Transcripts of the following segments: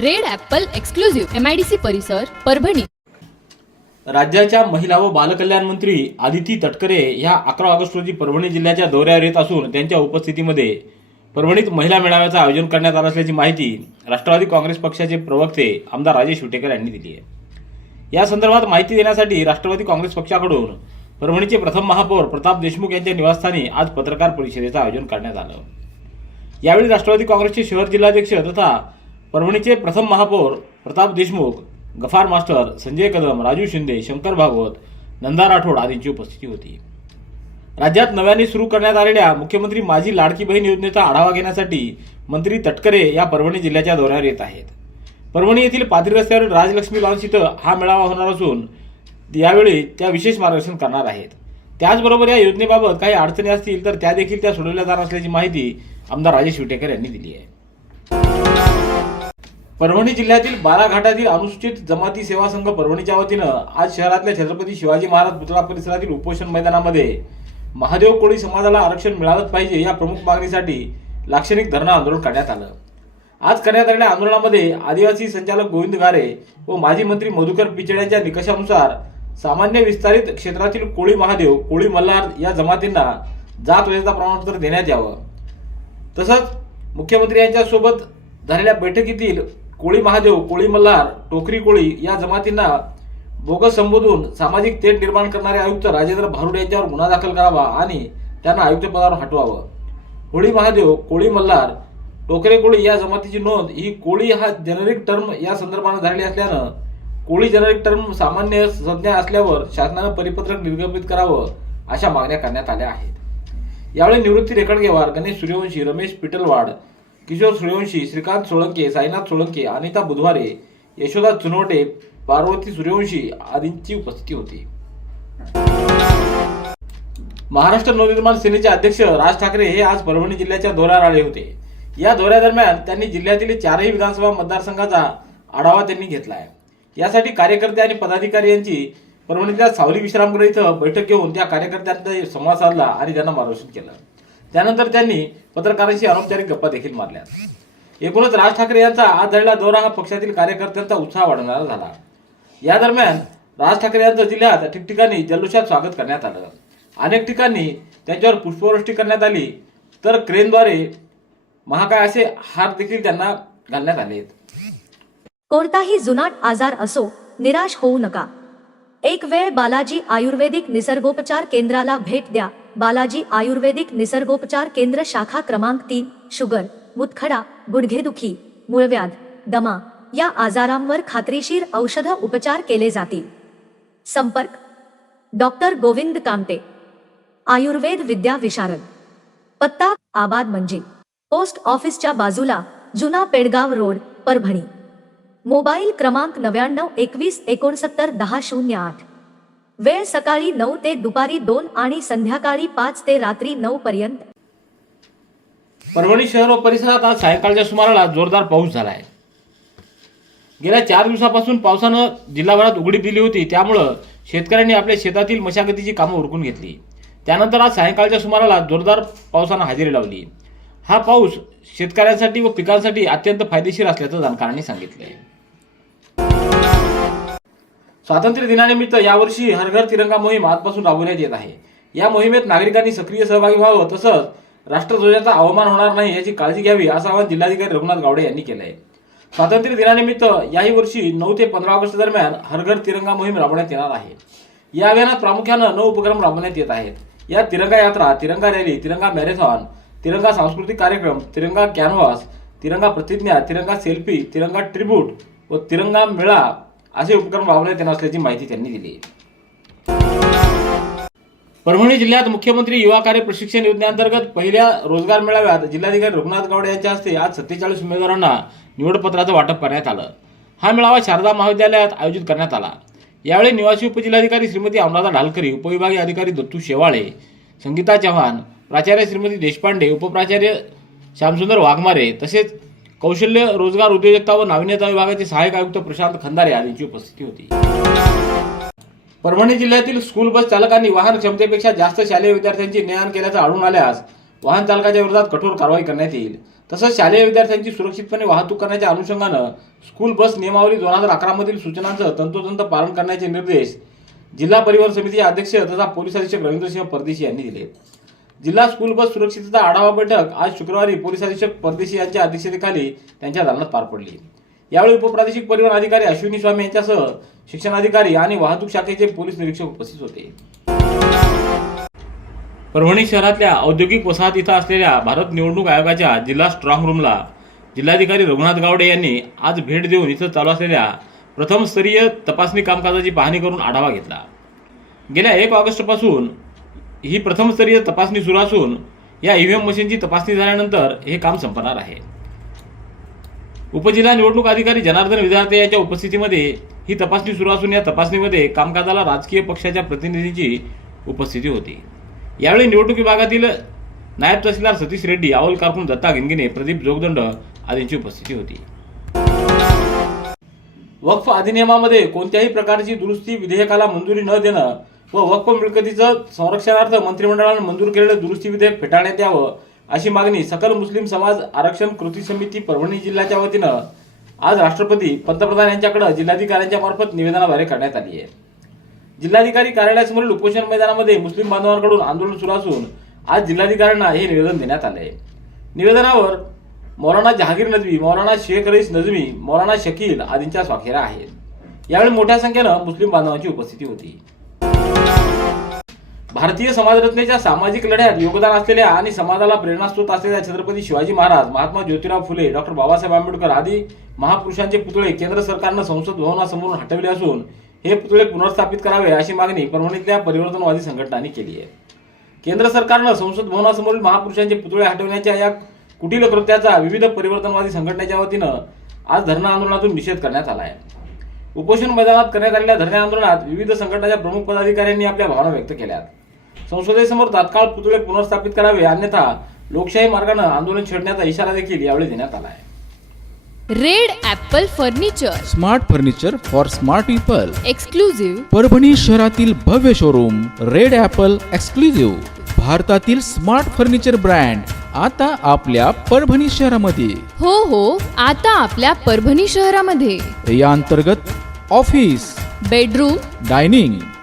Red apple exclusive MIDC परिसर परभणी. राज्याच्या महिला व बालकल्याण मंत्री आदिती तटकरे ह्या अकरा ऑगस्ट रोजी परभणी जिल्ह्याच्या दौऱ्यावर येत असून त्यांच्या उपस्थितीमध्ये परभणीत महिला मेळाव्याचं आयोजन करण्यात आलं असल्याची माहिती राष्ट्रवादी काँग्रेस पक्षाचे प्रवक्ते आमदार राजेश विटेकर यांनी दिली आहे. या संदर्भात माहिती देण्यासाठी राष्ट्रवादी काँग्रेस पक्षाकडून परभणीचे प्रथम महापौर प्रताप देशमुख यांच्या निवासस्थानी आज पत्रकार परिषदेचं आयोजन करण्यात आलं. यावेळी राष्ट्रवादी काँग्रेसचे शहर जिल्हाध्यक्ष तथा परभणीचे प्रथम महापौर प्रताप देशमुख गफार मास्टर संजय कदम राजू शिंदे शंकर भागवत नंदा राठोड आदींची उपस्थिती होती. राज्यात नव्याने सुरू करण्यात आलेल्या मुख्यमंत्री माझी लाडकी बहीण योजनेचा आढावा घेण्यासाठी मंत्री तटकरे या परभणी जिल्ह्याच्या दौऱ्यावर येत आहेत. परभणी येथील पाथरी रस्त्यावरील राजलक्ष्मी लॉन्स इथं हा मेळावा होणार असून यावेळी त्या विशेष मार्गदर्शन करणार आहेत. त्याचबरोबर या योजनेबाबत काही अडचणी असतील तर त्या देखील त्या सोडवल्या जाणार असल्याची माहिती आमदार राजेश विटेकर यांनी दिली आहे. परभणी जिल्ह्यातील बाराघाटातील अनुसूचित जमाती सेवा संघ परभणीच्या वतीनं आज शहरातल्या छत्रपती शिवाजी महाराज पुतळा परिसरातील उपोषण मैदानामध्ये महादेव कोळी समाजाला आरक्षण मिळालंच पाहिजे या प्रमुख मागणीसाठी लाक्षणिक धरणं आंदोलन करण्यात आलं. आज करण्यात आलेल्या आंदोलनामध्ये आदिवासी संचालक गोविंद घारे व माजी मंत्री मधुकर पिचड्यांच्या निकषानुसार सामान्य विस्तारित क्षेत्रातील कोळी महादेव कोळी मल्हार या जमातींना जात वैधता प्रमाणपत्र देण्यात यावं. तसंच मुख्यमंत्री यांच्यासोबत झालेल्या बैठकीतील कोळी महादेव कोळी मल्हार टोकरी कोळी या जमातींना बोगस संबोधून सामाजिक तेढ निर्माण करणारे आयुक्त राजेंद्र भारुड यांच्यावर गुन्हा दाखल करावा आणि त्यांना आयुक्त पदावर हटवावं. होळी महादेव कोळी मल्हार टोकरे कोळी या जमातीची नोंद ही कोळी हा जेनरिक टर्म या संदर्भानं झालेली असल्यानं कोळी जेनरिक टर्म सामान्य संज्ञा असल्यावर शासनानं परिपत्रक निर्गमित करावं अशा मागण्या करण्यात आल्या आहेत. यावेळी निवृत्ती रेकडगेवार गणेश सूर्यवंशी रमेश पिटलवाड किशोर सूर्यवंशी श्रीकांत सोळंके साईनाथ सोळंके अनिता बुधवारे यशोदा चुनवटे पार्वती सूर्यवंशी आदींची उपस्थिती होती. महाराष्ट्र नवनिर्माण सेनेचे अध्यक्ष राज ठाकरे हे आज परभणी जिल्ह्याच्या दौऱ्यावर आले होते. या दौऱ्यादरम्यान त्यांनी जिल्ह्यातील चारही विधानसभा मतदारसंघाचा आढावा त्यांनी घेतला आहे यासाठी कार्यकर्ते आणि पदाधिकारी यांची परभणीतल्या सावली विश्रामगृह इथं बैठक घेऊन त्या कार्यकर्त्यांचा संवाद साधला आणि त्यांना मार्गदर्शन केलं. त्यानंतर त्यांनी पत्रकारांशी अनौपचारिक गप्पा देखील मारल्या. एकूणच राज ठाकरे यांचा आज झालेला दौरा हा पक्षातील कार्यकर्त्यांचा उत्साह वाढवणारा झाला. या दरम्यान राज ठाकरे यांचं जिल्ह्यात ठिकठिकाणी जल्लोषात स्वागत करण्यात आलं. अनेक ठिकाणी त्यांच्यावर पुष्पवृष्टी करण्यात आली. तर क्रेनद्वारे महाकाय असे हार देखील त्यांना घालण्यात आले. कोणताही जुनाट आजार असो निराश होऊ नका. एक वेळ बालाजी आयुर्वेदिक निसर्गोपचार केंद्राला भेट द्या. बालाजी आयुर्वेदिक निसर्गोपचार केंद्र शाखा क्रमांक तीन शुगर मुतखडा गुडघेदुखी मूळव्याध दमा या आजारांवर खात्रीशीर औषध उपचार केले जातील. संपर्क. डॉक्टर गोविंद कामटे आयुर्वेद विद्या विशारद. पत्ता आबाद म्हणजे पोस्ट ऑफिसच्या बाजूला जुना पेडगाव रोड परभणी. मोबाईल क्रमांक नव्याण्णव एकवीस एकोणसत्तर दहा शून्य आठ. वेळ सकाळी नऊ ते दुपारी दोन आणि संध्याकाळी पाच ते रात्री नऊ पर्यंत. परभणी शहर व परिसरात आज सायंकाळच्या सुमाराला जोरदार पाऊस झाला आहे गेल्या चार दिवसापासून पावसानं जिल्हाभरात उघडीप दिली होती त्यामुळं शेतकऱ्यांनी आपल्या शेतातील मशागतीची कामं उरकून घेतली. त्यानंतर आज सायंकाळच्या सुमाराला जोरदार पावसानं हजेरी लावली. हा पाऊस शेतकऱ्यांसाठी व पिकांसाठी अत्यंत फायदेशीर असल्याचं जाणकारांनी आहे स्वातंत्र्य दिनानिमित्त यावर्षी हर घर तिरंगा मोहीम आजपासून राबवण्यात येत आहे. या मोहिमेत नागरिकांनी सक्रिय सहभागी व्हावं तसंच राष्ट्रध्वजाचा अवमान होणार नाही याची काळजी घ्यावी असं आवाहन जिल्हाधिकारी रघुनाथ गावडे यांनी केलं आहे स्वातंत्र्य दिनानिमित्त याही वर्षी नऊ ते पंधरा ऑगस्ट दरम्यान हर घर तिरंगा मोहीम राबवण्यात येणार आहे. या अभियानात प्रामुख्यानं नऊ उपक्रम राबवण्यात येत आहेत. यात तिरंगा यात्रा तिरंगा रॅली तिरंगा मॅरेथॉन तिरंगा सांस्कृतिक कार्यक्रम तिरंगा कॅनव्हास तिरंगा प्रतिज्ञा तिरंगा सेल्फी तिरंगा ट्रिब्यूट व तिरंगा मेळा असे उपक्रम राबवण्यात येणार असल्याची माहिती त्यांनी दिली परभणी जिल्ह्यात मुख्यमंत्री युवा कार्य प्रशिक्षण योजनेअंतर्गत पहिल्या रोजगार मेळाव्यात जिल्हाधिकारी रघुनाथ गावडे यांच्या हस्ते आज सत्तेचाळीस उमेदवारांना निवडपत्राचं वाटप करण्यात आलं. हा मेळावा शारदा महाविद्यालयात आयोजित करण्यात आला. यावेळी निवासी उपजिल्हाधिकारी श्रीमती अनुराधा ढालकरी उपविभागीय अधिकारी दत्तू शेवाळे संगीता चव्हाण प्राचार्य श्रीमती देशपांडे उपप्राचार्य श्यामसुंदर वाघमारे तसेच कौशल्य रोजगार उद्योजकता व नाविन्यता विभागाचे सहाय्यक आयुक्त प्रशांत खंदारे यांची उपस्थिती होती. परभणी जिल्ह्यातील स्कूल बस चालकांनी वाहन क्षमतेपेक्षा जास्त शालेय विद्यार्थ्यांची ने आण केल्याचं आढळून आल्यास वाहन चालकाच्या विरोधात कठोर कारवाई करण्यात येईल. तसंच शालेय विद्यार्थ्यांची सुरक्षितपणे वाहतूक करण्याच्या अनुषंगानं स्कूल बस नियमावली दोन हजार अकरामधील सूचनांचं तंतोतंत पालन करण्याचे निर्देश जिल्हा परिवहन समितीचे अध्यक्ष तथा पोलीस अधीक्षक रवींद्रसिंह परदेशी यांनी दिले. जिल्हा स्कूल बस सुरक्षितता आढावा बैठक आज शुक्रवारी पोलीस अधीक्षक परदेशी यांच्या अध्यक्षतेखाली त्यांच्या दालनात पार पडली. यावेळी उपप्रादेशिक परिवहन अधिकारी अश्विनी स्वामी यांच्यासह शिक्षणाधिकारी आणि वाहतूक शाखेचे पोलीस निरीक्षक उपस्थित होते. परभणी शहरातल्या औद्योगिक वसाहत इथं असलेल्या भारत निवडणूक आयोगाच्या जिल्हा स्ट्रॉंग रूमला जिल्हाधिकारी रघुनाथ गावडे यांनी आज भेट देऊन इथं चालू असलेल्या प्रथमस्तरीय तपासणी कामकाजाची पाहणी करून आढावा घेतला. गेल्या एक ऑगस्टपासून ही प्रथमस्तरीय तपासणी सुरू असून या ईव्हीएम मशीनची तपासणी झाल्यानंतर हे काम संपणार आहे. उपजिल्हा निवडणूक अधिकारी जनार्दन विद्यार्थी यांच्या उपस्थितीमध्ये ही तपासणी सुरू असून या तपासणीमध्ये कामकाजाला राजकीय पक्षाच्या प्रतिनिधींची उपस्थिती होती. यावेळी निवडणूक विभागातील नायब तहसीलदार सतीश रेड्डी अवल कारकून दत्ता गिनगिने प्रदीप जोगदंड आदींची उपस्थिती होती. वक्फ अधिनियमामध्ये कोणत्याही प्रकारची दुरुस्ती विधेयकाला मंजुरी न देणं व वक्फ मिळकतीचं संरक्षणार्थ मंत्रिमंडळानं मंजूर केलेलं दुरुस्ती विधेयक फेटाळण्यात यावं अशी मागणी सकल मुस्लिम समाज आरक्षण कृती समिती परभणी जिल्ह्याच्या वतीनं आज राष्ट्रपती पंतप्रधान यांच्याकडे जिल्हाधिकाऱ्यांच्या मार्फत निवेदनाद्वारे करण्यात आली आहे. जिल्हाधिकारी कार्यालयासमोरील उपोषण मैदानामध्ये मुस्लिम बांधवांकडून आंदोलन सुरू असून आज जिल्हाधिकाऱ्यांना हे निवेदन देण्यात आले आहे निवेदनावर मौलाना जहागीर नदवी मौलाना शेख रईस नजमी मौलाना शकील आदींच्या स्वाक्षऱ्या आहेत. यावेळी मोठ्या संख्येनं मुस्लिम बांधवांची उपस्थिती होती. भारतीय समाजरत्नेच्या सामाजिक लढ्यात योगदान असलेल्या आणि समाजाला प्रेरणास्त्रोत असलेल्या छत्रपती शिवाजी महाराज महात्मा ज्योतिराव फुले डॉक्टर बाबासाहेब आंबेडकर आदी महापुरुषांचे पुतळे केंद्र सरकारनं संसद भवनासमोरून हटवले असून हे पुतळे पुनर्स्थापित करावे अशी मागणी परभणीतल्या परिवर्तनवादी संघटनांनी केली आहे. केंद्र सरकारनं संसद भवनासमोरील महापुरुषांचे पुतळे हटवण्याच्या या कुटील कृत्याचा विविध परिवर्तनवादी संघटनेच्या वतीनं आज धरणं आंदोलनातून निषेध करण्यात आला आहे. उपोषण मैदानात करण्यात आलेल्या धरणे आंदोलनात विविध संघटनाच्या प्रमुख पदाधिकाऱ्यांनी आपल्या भावना व्यक्त केल्या संसदेसमोर तात्काळ पुतळे पुनर्स्थापित करावे अन्यथा लोकशाही मार्गानं आंदोलन छेडण्याचा इशारा देखील यावेळी देण्यात आला आहे Red Apple furniture. Smart furniture for smart people. Exclusive Parbhani शहरातील भव्य शोरूम रेड ॲपल एक्सक्लुझिव्ह. भारतातील स्मार्ट फर्निचर ब्रँड आता आपल्या परभणी शहरामध्ये. हो हो आता आपल्या परभणी शहरामध्ये. या अंतर्गत ऑफिस बेडरूम. डायनिंग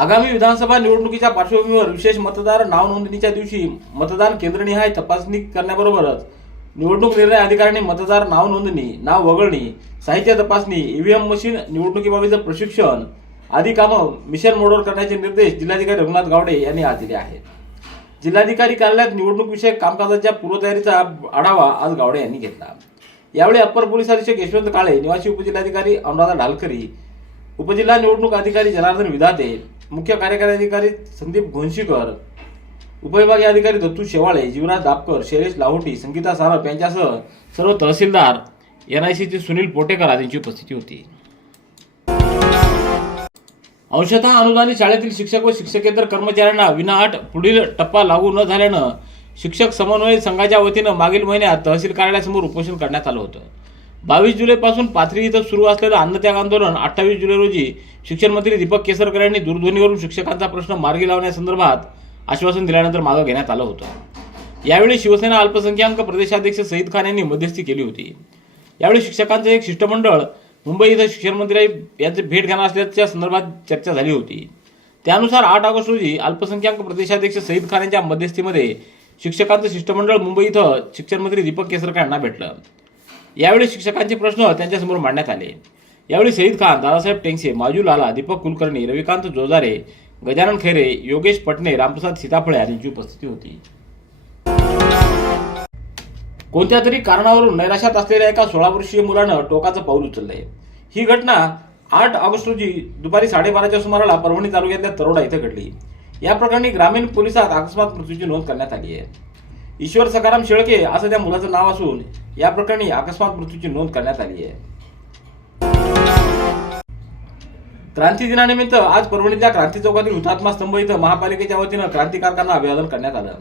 आगामी विधानसभा निवडणुकीच्या पार्श्वभूमीवर विशेष मतदार नाव नोंदणीच्या दिवशी मतदान केंद्रनिहाय तपासणी करण्याबरोबरच. निवडणूक निर्णय अधिकाऱ्यांनी मतदार नाव नोंदणी नाव वगळणी साहित्य तपासणी ईव्हीएम मशीन निवडणुकीबाबतचं प्रशिक्षण आदी कामं मिशन मोडवर करण्याचे निर्देश जिल्हाधिकारी रघुनाथ गावडे यांनी आज दिले आहेत. जिल्हाधिकारी कार्यालयात निवडणूक विषयक कामकाजाच्या पूर्वतयारीचा आढावा आज गावडे यांनी घेतला. यावेळी अप्पर पोलीस अधीक्षक यशवंत काळे निवासी उपजिल्हाधिकारी अनुराधा ढालकरी उपजिल्हा निवडणूक अधिकारी जनार्दन विधाते मुख्य कार्यकारी अधिकारी संदीप घोणशीकर उपविभागीय अधिकारी दत्तू शेवाळे जीवराज दापकर शैलेश लाहोटी संगीता सारप यांच्यासह सर्व तहसीलदार एन आय सीचे सुनील पोटेकर आदींची उपस्थिती होती. अंशतः अनुदानित शाळेतील शिक्षक व शिक्षकेतर कर्मचाऱ्यांना विनाअट पुढील टप्पा लागू न झाल्यानं शिक्षक समन्वय संघाच्या वतीनं मागील महिन्यात तहसील कार्यालयासमोर उपोषण करण्यात आलं होतं. बावीस जुलैपासून पाथरी इथं सुरू असलेलं अन्नत्याग आंदोलन अठ्ठावीस जुलै रोजी शिक्षण मंत्री दीपक केसरकर यांनी दूरध्वनीवरून शिक्षकांचा प्रश्न मार्गी लावण्यासंदर्भात आश्वासन दिल्यानंतर मागं घेण्यात आलं होतं. यावेळी शिवसेना अल्पसंख्याक प्रदेशाध्यक्ष सईद खान यांनी मध्यस्थी केली होती. यावेळी शिक्षकांचं एक शिष्टमंडळ मुंबई इथं शिक्षण मंत्री यांची भेट घेणार असल्याच्या संदर्भात चर्चा झाली होती. त्यानुसार आठ ऑगस्ट रोजी अल्पसंख्याक प्रदेशाध्यक्ष सईद खान यांच्या मध्यस्थीमध्ये शिक्षकांचं शिष्टमंडळ मुंबई इथं शिक्षण मंत्री दीपक केसरकर यांना भेटलं. यावेळी शिक्षकांचे प्रश्न त्यांच्यासमोर मांडण्यात आले. यावेळी सईद खान दादासाहेब टेंगसे माजू लाला दीपक कुलकर्णी रविकांत जोजारे गजानन खैरे योगेश पटणे रामप्रसाद सीताफळे यांची उपस्थिती होती. कोणत्या तरी कारणावरून नैराशात असलेल्या एका सोळा वर्षीय मुलानं टोकाचं पाऊल उचललंय. ही घटना आठ ऑगस्ट रोजी दुपारी साडेबाराच्या सुमाराला परभणी तालुक्यातल्या तरोडा इथं घडली. या प्रकरणी ग्रामीण पोलिसात अकस्मात मृत्यूची नोंद करण्यात आली आहे. ईश्वर सकाराम शेळके असं त्या मुलाचं नाव असून या प्रकरणी अकस्मात मृत्यूची नोंद करण्यात आली आहे. क्रांती दिनानिमित्त आज परभणीच्या क्रांती चौकातील हुतात्मा स्तंभ इथं महापालिकेच्या वतीनं क्रांतिकारकांना अभिवादन करण्यात आलं.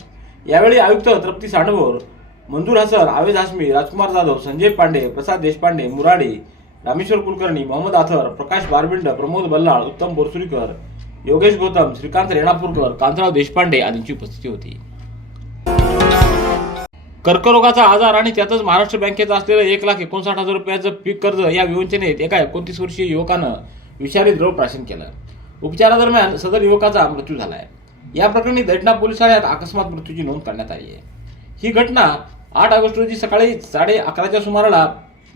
यावेळी आयुक्त तृप्ती सांडवर मंजूर हसन आवेद हाशमी राजकुमार जाधव संजय पांडे प्रसाद देशपांडे मुराडे रामेश्वर कुलकर्णी मोहम्मद आथर प्रकाश बारबिंड प्रमोद बल्लाळ उत्तम बोरसुरीकर योगेश गौतम श्रीकांत रेणापूरकर कांतराव देशपांडे आदींची उपस्थिती होती. कर्करोगाचा आजार आणि त्यातच महाराष्ट्र बँकेचं असलेलं एक लाख एकोणसाठ हजार रुपयाचं पीक कर्ज या विवंचनेत एका एकोणतीस वर्षीय युवकानं विषारी द्रव प्राशन केलं. उपचारादरम्यान सदर युवकाचा मृत्यू झाला आहे या प्रकरणी दडणा पोलीस ठाण्यात अकस्मात मृत्यूची नोंद करण्यात आली आहे. ही घटना आठ ऑगस्ट रोजी सकाळी साडे अकराच्या सुमाराला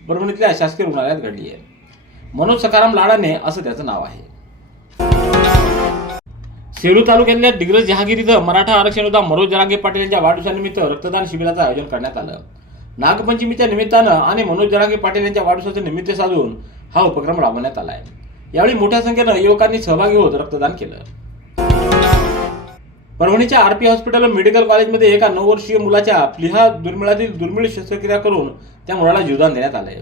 परभणीतल्या शासकीय रुग्णालयात घडली आहे. मनोज सकाराम लाडाने असं त्याचं नाव आहे. सेलू तालुक्यातल्या डिग्रज जहागीर इथं मराठा आरक्षण योद्धा मनोज जरांगे पाटील यांच्या वाढदिवसानिमित्त रक्तदान शिबिराचं आयोजन करण्यात आलं. नागपंचमीच्या निमित्तानं आणि मनोज जरांगे पाटील यांच्या वाढदिवसाचं निमित्त साधून हा उपक्रम राबवण्यात आला आहे यावेळी मोठ्या संख्येनं युवकांनी सहभागी होत रक्तदान केलं. परभणीच्या आरपी हॉस्पिटल मेडिकल कॉलेजमध्ये एका नऊ वर्षीय मुलाच्या प्लिहा दुर्मिळातील दुर्मिळ शस्त्रक्रिया करून त्या मुलाला जीवदान देण्यात आलंय.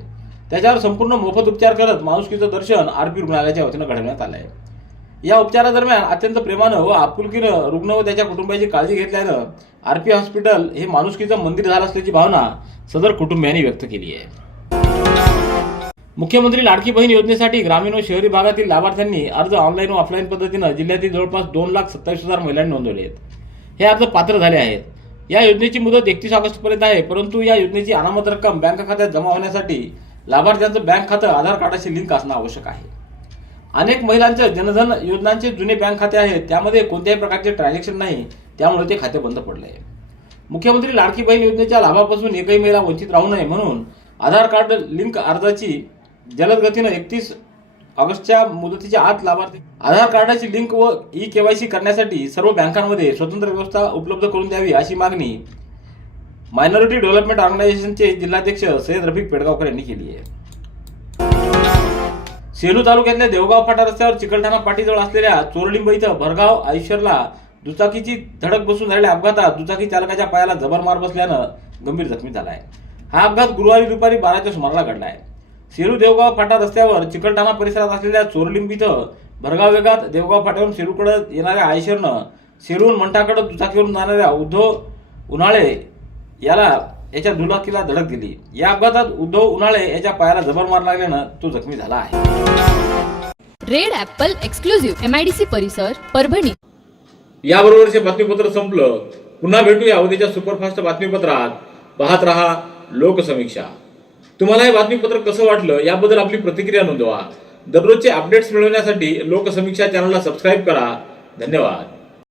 त्याच्यावर संपूर्ण मोफत उपचार करत माणुसकीचं दर्शन आरपी रुग्णालयाच्या वतीनं घडवण्यात आलंय. या उपचारादरम्यान अत्यंत प्रेमानं व आपुलकीनं रुग्ण व त्याच्या कुटुंबाची काळजी घेतल्यानं आर पी हॉस्पिटल हे माणुसकीचं मंदिर झालं असल्याची भावना सदर कुटुंबियांनी व्यक्त केली आहे. मुख्यमंत्री लाडकी बहीण योजनेसाठी ग्रामीण व शहरी भागातील लाभार्थ्यांनी अर्ज ऑनलाईन व ऑफलाईन पद्धतीनं जिल्ह्यातील जवळपास दोन लाख सत्तावीस हजार महिलांनी नोंदवले आहेत. हे अर्ज पात्र झाले आहेत. या योजनेची मुदत एकतीस ऑगस्टपर्यंत आहे परंतु या योजनेची अनामत रक्कम बँक खात्यात जमा होण्यासाठी लाभार्थ्यांचं बँक खातं आधार कार्डाशी लिंक असणं आवश्यक आहे. अनेक महिलांच्या जनधन योजनांचे जुने बँक खाते आहेत. त्यामध्ये कोणत्याही प्रकारचे ट्रान्झॅक्शन नाही. त्यामुळे ते खाते बंद पडले. आहे मुख्यमंत्री लाडकी बहीण योजनेच्या लाभापासून एकही महिला वंचित राहू नये म्हणून आधार कार्ड लिंक अर्जाची जलद गतीनं एकतीस ऑगस्टच्या मुदतीच्या आत लाभार्थी आधार कार्डाची लिंक व ई केवायसी करण्यासाठी सर्व बँकांमध्ये स्वतंत्र व्यवस्था उपलब्ध करून द्यावी अशी मागणी मायनॉरिटी डेव्हलपमेंट ऑर्गनायझेशनचे जिल्हाध्यक्ष सय्यद रफिक पेडगावकर यांनी केली आहे. सेलू तालुक्यातल्या देवगाव फाटा रस्त्यावर चिकलठाणा पाटीजवळ असलेल्या चोरलिंब इथं भरगाव आयुष्यरला दुचाकीची धडक बसून झालेल्या अपघातात दुचाकी चालकाच्या पायाला जबर मार बसल्यानं गंभीर जखमी झालाय हा अपघात गुरुवारी दुपारी बाराच्या सुमाराला आहे. सेलू देवगाव फाटा रस्त्यावर चिकलठाणा परिसरात असलेल्या चोरलिंब इथं भरगाव वेगात देवगाव फाट्यावरून सेलूकडे येणाऱ्या आयशरनं सेलूहून मंठाकडे दुचाकीवरून जाणाऱ्या उद्धव उन्हाळे याला याच्या दुलाखीला धडक दिली. या अपघातात उद्धव उन्हाळे याच्या पायाला जबर मार लागल्यानं तो जखमी झाला आहे. Red apple exclusive M I D C Parbhani Parbhani. याबरोबरचे बातमीपत्र संपलं पुन्हा भेटूया उद्याच्या सुपरफास्ट बातमीपत्रात. पाहत रहा लोकसमीक्षा. तुम्हाला हे बातमीपत्र कसं वाटलं याबद्दल आपली प्रतिक्रिया नोंदवा. दररोजचे अपडेट्स मिळवण्यासाठी लोकसमीक्षा चॅनलला सबस्क्राईब करा. धन्यवाद.